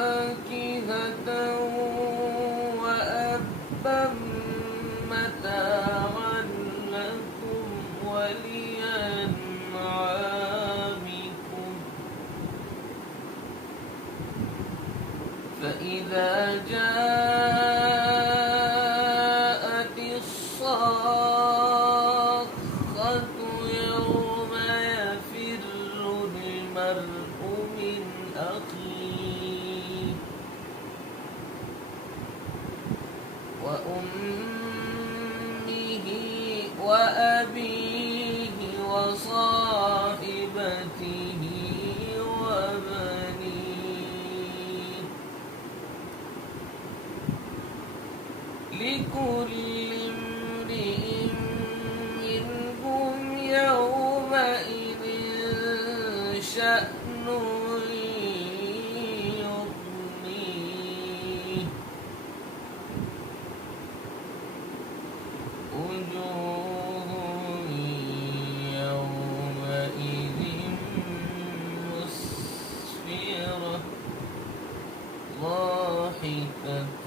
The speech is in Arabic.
وفاكهة وأبا متاعا لكم ولأنعامكم. فإذا جاءت الصاخة يوم يفر المرء من أخيه وأمه وأبيه وصاحبته وبنيه لكل امرئ منهم يومئذ شأن يغنيه. وجوه يومئذ مسفرة ضاحكة